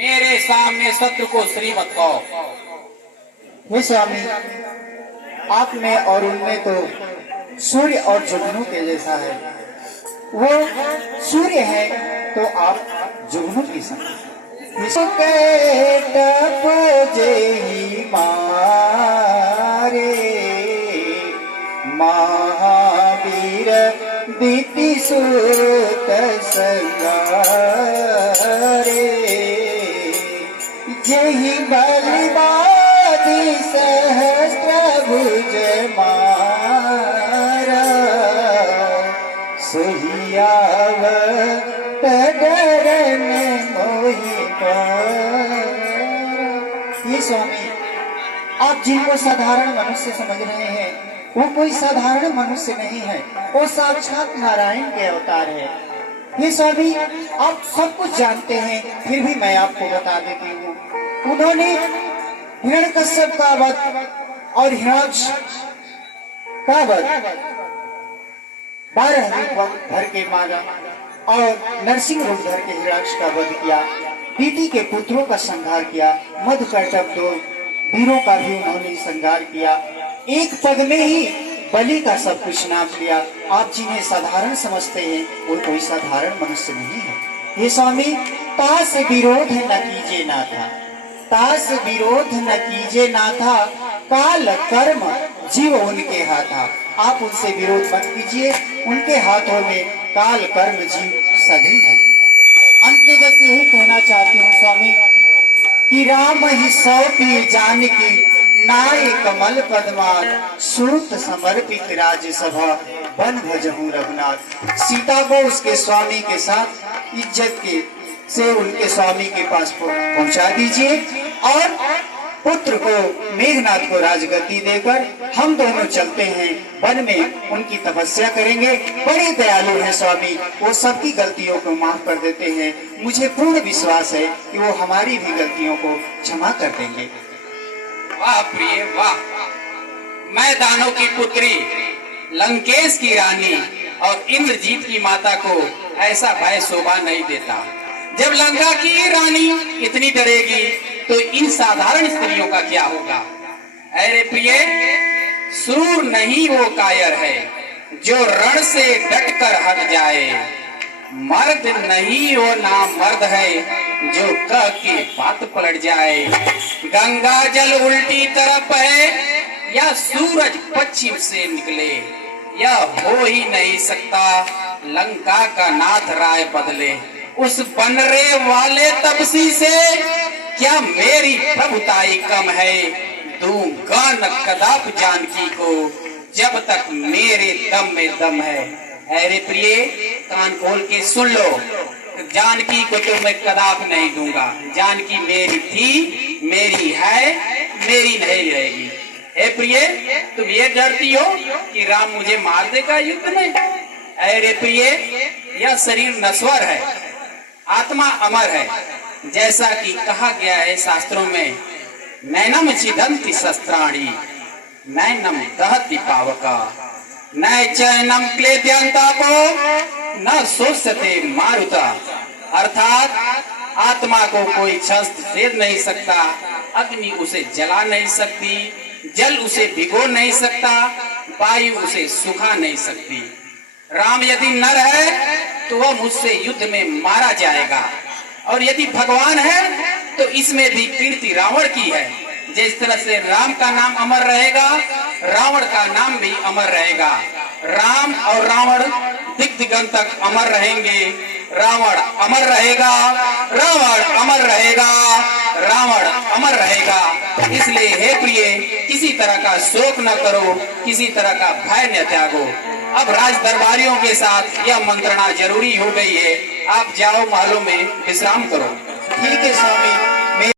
मेरे सामने शत्रु को श्री मत कहो। हे स्वामी, आप में और उनमें तो सूर्य और जुगनू के जैसा है। वो सूर्य है तो आप जुगनू की समान। टप जेहि मारे महावीर बीति सुत संगारे जेहि बलिबादी सहस्त्र भुज मारा सोहि आवत डरन मोहि पारा। ये स्वामी, आप जिनको साधारण मनुष्य समझ रहे हैं वो कोई साधारण मनुष्य नहीं है, वो साक्षात नारायण के अवतार है। ये स्वामी, आप सब कुछ जानते हैं, फिर भी मैं आपको बता देती हूँ। उन्होंने हिरण्यकश्यप का वध और हिरण्याक्ष का वध 12 रूप धर के मारा और नरसिंह रूप धर के हिरण्याक्ष का वध किया। दीति के पुत्रों का संहार किया। मधुकैटभ 2 वीरों का भी उन्होंने संहार किया। एक पद में ही बलि का सब कुछ नाप लिया। आप जिन्हें साधारण समझते हैं वो कोई साधारण मनुष्य नहीं है। ये स्वामी, तास विरोध न कीजिए ना था, तास विरोध न कीजिए ना था, काल कर्म जीव उनके हाथा। आप उनसे विरोध मत कीजिए, उनके हाथों में काल कर्म जीव सभी है। अंत में बस यही कहना चाहती हूँ स्वामी कि राम ही सौंपी जानकी नाय कमल पद्मार सूत समर्पित राज्यसभा बन भजहूं रघुनाथ। सीता को उसके स्वामी के साथ इज्जत के से उनके स्वामी के पास पहुंचा दीजिए और पुत्र को मेघनाथ को राजगद्दी देकर हम दोनों चलते हैं वन में, उनकी तपस्या करेंगे। बड़े दयालु हैं स्वामी, वो सबकी गलतियों को माफ कर देते हैं। मुझे पूर्ण विश्वास है कि वो हमारी भी गलतियों को क्षमा कर देंगे। वाह प्रिय वाह, मैं दानों की पुत्री, लंकेश की रानी और इंद्रजीत की माता को ऐसा भय शोभा नहीं देता। जब लंका की रानी इतनी डरेगी तो इन साधारण स्त्रियों का क्या होगा। अरे प्रिय, शूर नहीं वो कायर है जो रण से डटकर हट जाए, मर्द नहीं वो नाम मर्द है जो कह के बात पलट जाए। गंगा जल उल्टी तरफ है या सूरज पश्चिम से निकले, यह हो ही नहीं सकता लंका का नाथ राय बदले। उस बनरे वाले तपसी से क्या मेरी प्रभुताई कम है, दूंगा न कदाप जानकी को जब तक मेरे दम में दम है। अरे प्रिय, कान खोल के सुन लो, जानकी को तो मैं कदाप नहीं दूंगा। जानकी मेरी थी, मेरी है, मेरी नहीं रहेगी। हे प्रिय, तुम ये डरती हो कि राम मुझे मार देगा युद्ध में। अरे प्रिय, यह शरीर नश्वर है, आत्मा अमर है। जैसा कि कहा गया है शास्त्रों में, नैनम छिदन्ति शस्त्राणि नैनम दहति पावका न चैनम क्लेद्यंतापो न शोषते मारुता। अर्थात आत्मा को कोई शस्त्र छेद नहीं सकता, अग्नि उसे जला नहीं सकती, जल उसे भिगो नहीं सकता, वायु उसे सुखा नहीं सकती। राम यदि नर है तो वह मुझसे युद्ध में मारा जाएगा, और यदि भगवान है तो इसमें भी कीर्ति रावण की है। जिस तरह से राम का नाम अमर रहेगा, रावण का नाम भी अमर रहेगा। राम और रावण दिग दिगंत तक अमर रहेंगे। रावण अमर रहेगा, रावण अमर रहेगा, रावण अमर रहेगा। इसलिए हे प्रिय, किसी तरह का शोक न करो, किसी तरह का भय न त्यागो। अब राज दरबारियों के साथ यह मंत्रणा जरूरी हो गई है। आप जाओ, महलों में विश्राम करो। ठीक है स्वामी।